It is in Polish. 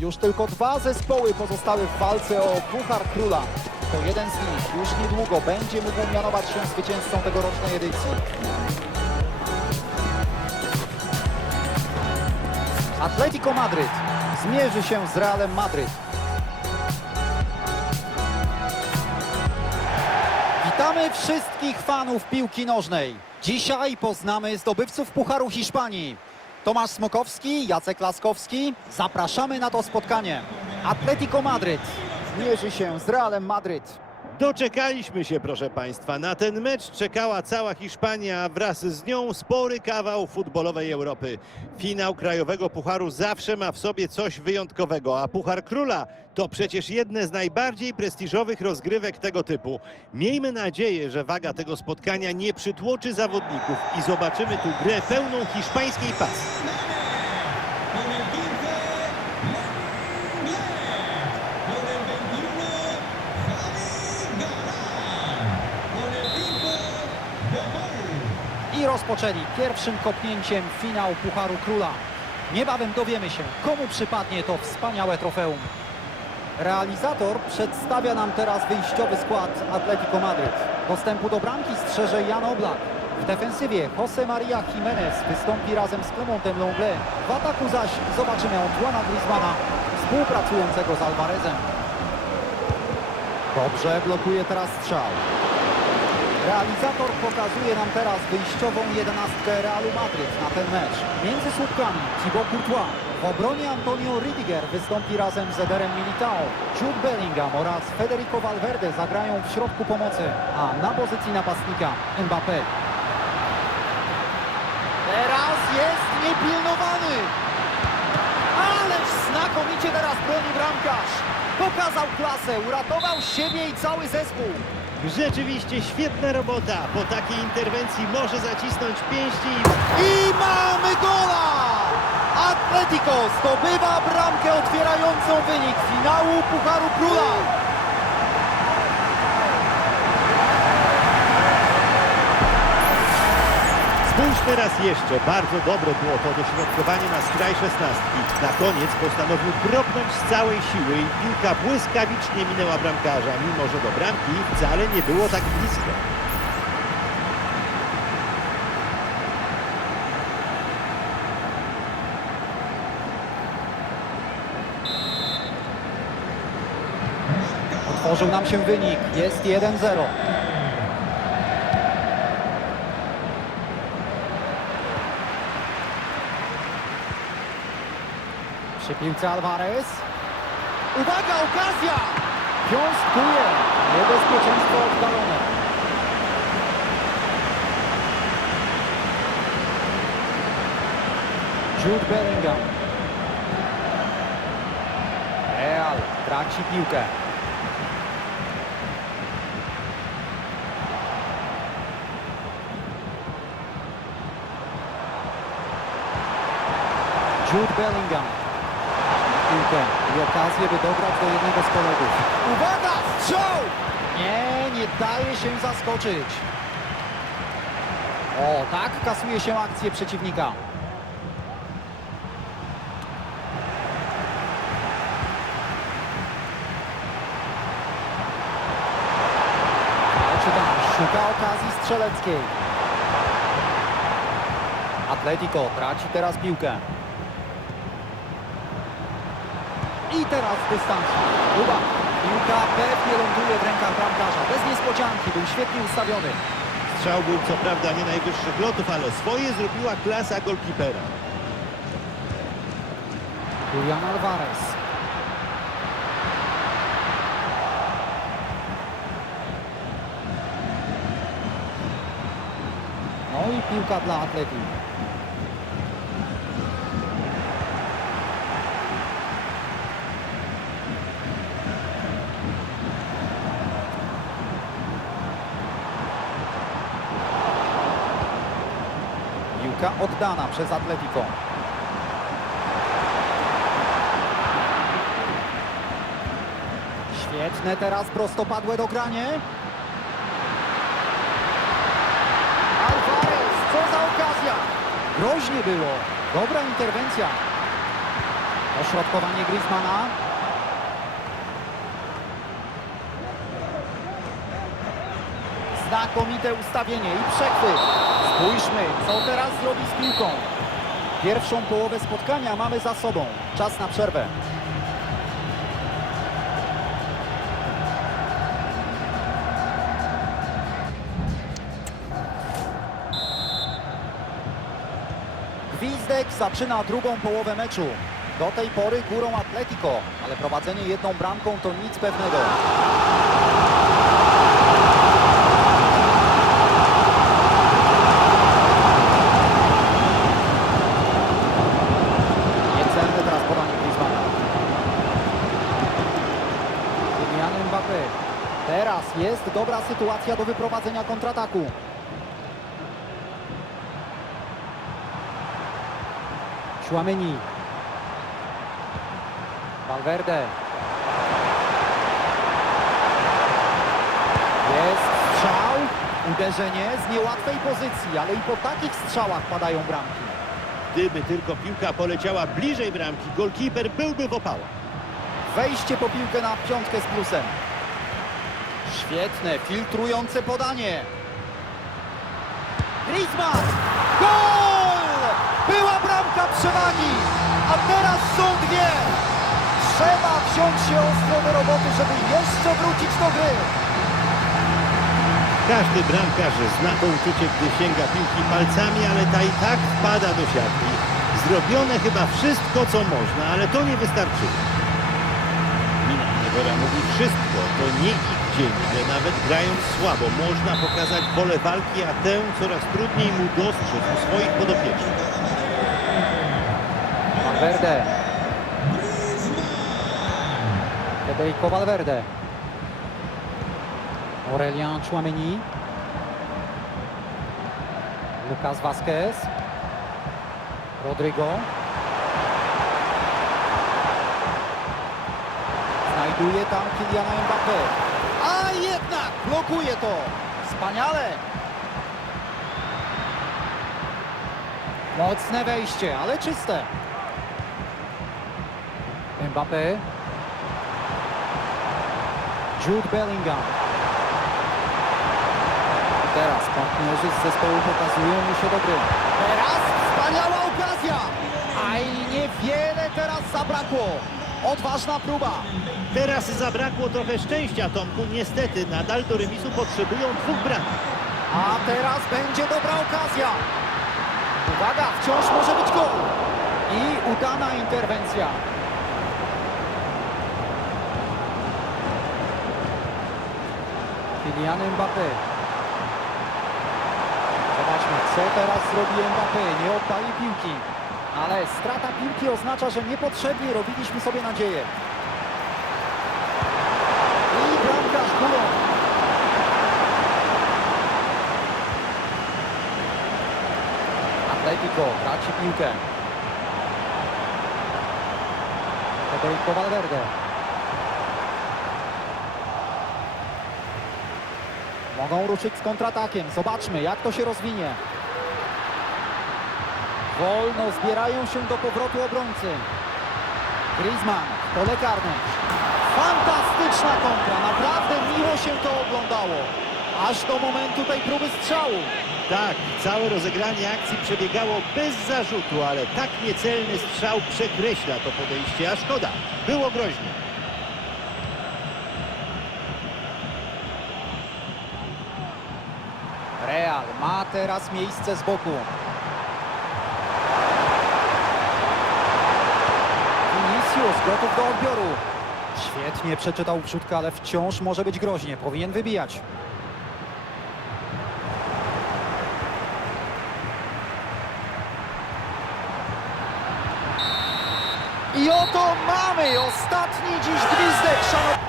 Już tylko dwa zespoły pozostały w walce o Puchar Króla. To jeden z nich już niedługo będzie mógł mianować się zwycięzcą tegorocznej edycji. Atletico Madryt zmierzy się z Realem Madryt. Witamy wszystkich fanów piłki nożnej. Dzisiaj poznamy zdobywców Pucharu Hiszpanii. Tomasz Smokowski, Jacek Laskowski. Zapraszamy na to spotkanie. Atletico Madryt mierzy się z Realem Madryt. Doczekaliśmy się, proszę Państwa. Na ten mecz czekała cała Hiszpania, a wraz z nią spory kawał futbolowej Europy. Finał Krajowego Pucharu zawsze ma w sobie coś wyjątkowego, a Puchar Króla to przecież jedne z najbardziej prestiżowych rozgrywek tego typu. Miejmy nadzieję, że waga tego spotkania nie przytłoczy zawodników i zobaczymy tu grę pełną hiszpańskiej pasji. I rozpoczęli pierwszym kopnięciem finał Pucharu Króla. Niebawem dowiemy się, komu przypadnie to wspaniałe trofeum. Realizator przedstawia nam teraz wyjściowy skład Atletico Madryt. Dostępu do bramki strzeże Jan Oblak. W defensywie Jose Maria Jimenez wystąpi razem z Clementem Lenglet. W ataku zaś zobaczymy Antoana Griezmana współpracującego z Alvarezem. Dobrze blokuje teraz strzał. Realizator pokazuje nam teraz wyjściową jedenastkę Realu Madryt na ten mecz. Między słupkami Thibaut Courtois. W obronie Antonio Ridiger wystąpi razem z Ederem Militao. Jude Bellingham oraz Federico Valverde zagrają w środku pomocy, a na pozycji napastnika Mbappé. Teraz jest niepilnowany! Ależ znakomicie teraz broni bramkarz! Pokazał klasę, uratował siebie i cały zespół. Rzeczywiście świetna robota. Po takiej interwencji może zacisnąć pięści i mamy gola! Atletico zdobywa bramkę otwierającą wynik finału Pucharu Króla. Spójrzmy raz jeszcze, bardzo dobre było to dośrodkowanie na skraj szesnastki. Na koniec postanowił kropnąć z całej siły i piłka błyskawicznie minęła bramkarza, mimo że do bramki wcale nie było tak blisko. Otworzył nam się wynik. Jest 1-0. Przy piłce Alvarez. Uwaga, okazja! Wiązkuje. Niebezpieczeństwo oddalone. Jude Bellingham. Real traci piłkę. Jude Bellingham. Piłkę i okazję, by dobrać do jednego z kolegów. Uwaga! Strzał! Nie, nie daje się zaskoczyć. O, tak kasuje się akcję przeciwnika. Szuka okazji strzeleckiej. Atletico traci teraz piłkę. I teraz dystansu. Uwaga! Piłka pewnie ląduje w rękach bramkarza. Bez niespodzianki, był świetnie ustawiony. Strzał był co prawda nie najwyższych lotów, ale swoje zrobiła klasa golkipera. Julian Alvarez. No i piłka dla Atleti. Piłka oddana przez Atletico. Świetne teraz prostopadłe dogranie. Alvarez, co za okazja! Groźnie było. Dobra interwencja. Ośrodkowanie Griezmana. Znakomite ustawienie i przechwyt. Spójrzmy, co teraz zrobi z piłką. Pierwszą połowę spotkania mamy za sobą. Czas na przerwę. Gwizdek zaczyna drugą połowę meczu. Do tej pory górą Atletico, ale prowadzenie jedną bramką to nic pewnego. Niecenne teraz podanie Griezmana. Kylian Mbappé. Teraz jest dobra sytuacja do wyprowadzenia kontrataku. Chouameni. Valverde. Jest strzał, uderzenie z niełatwej pozycji, ale i po takich strzałach padają bramki. Gdyby tylko piłka poleciała bliżej bramki, golkiper byłby w opałach. Wejście po piłkę na piątkę z plusem. Świetne, filtrujące podanie. Griezmann! Gol! Była bramka przewagi, a teraz są dwie. Trzeba wziąć się ostro do roboty, żeby jeszcze wrócić do gry. Każdy bramkarz zna to uczucie, gdy sięga piłki palcami, ale ta i tak wpada do siatki. Zrobione chyba wszystko, co można, ale to nie wystarczyło. Mina Niewera mówi wszystko, to nie ich że nawet grając słabo można pokazać wolę walki, a tę coraz trudniej mu dostrzec u swoich podopiecznych. Valverde. Federico Valverde. Aurelien Chouameni. Lucas Vazquez. Rodrigo. Znajduje tam Kyliana Mbappé. Blokuje to. Wspaniale. Mocne wejście, ale czyste. Mbappé. Jude Bellingham. Teraz partnerzy z zespołu pokazują mu się do gry. Teraz wspaniała okazja! A i niewiele teraz zabrakło. Odważna próba. Teraz zabrakło trochę szczęścia, Tomku. Niestety nadal do remisu potrzebują dwóch bramek. A teraz będzie dobra okazja. Uwaga, wciąż może być gol. I udana interwencja. Kylian Mbappé. Zobaczmy, co teraz zrobi Mbappé. Nie oddali piłki. Ale strata piłki oznacza, że niepotrzebnie robiliśmy sobie nadzieję. I bramkarz górą. Atletico traci piłkę. Federico Valverde. Mogą ruszyć z kontratakiem. Zobaczmy, jak to się rozwinie. Wolno zbierają się do powrotu obrońcy. Griezmann pole karne. Fantastyczna kontra. Naprawdę miło się to oglądało. Aż do momentu tej próby strzału. Tak, całe rozegranie akcji przebiegało bez zarzutu, ale tak niecelny strzał przekreśla to podejście, a szkoda. Było groźnie. Real ma teraz miejsce z boku. Gotów do odbioru. Świetnie przeczytał wrzutkę, ale wciąż może być groźnie. Powinien wybijać. I oto mamy ostatni dziś gwizdek, szanowni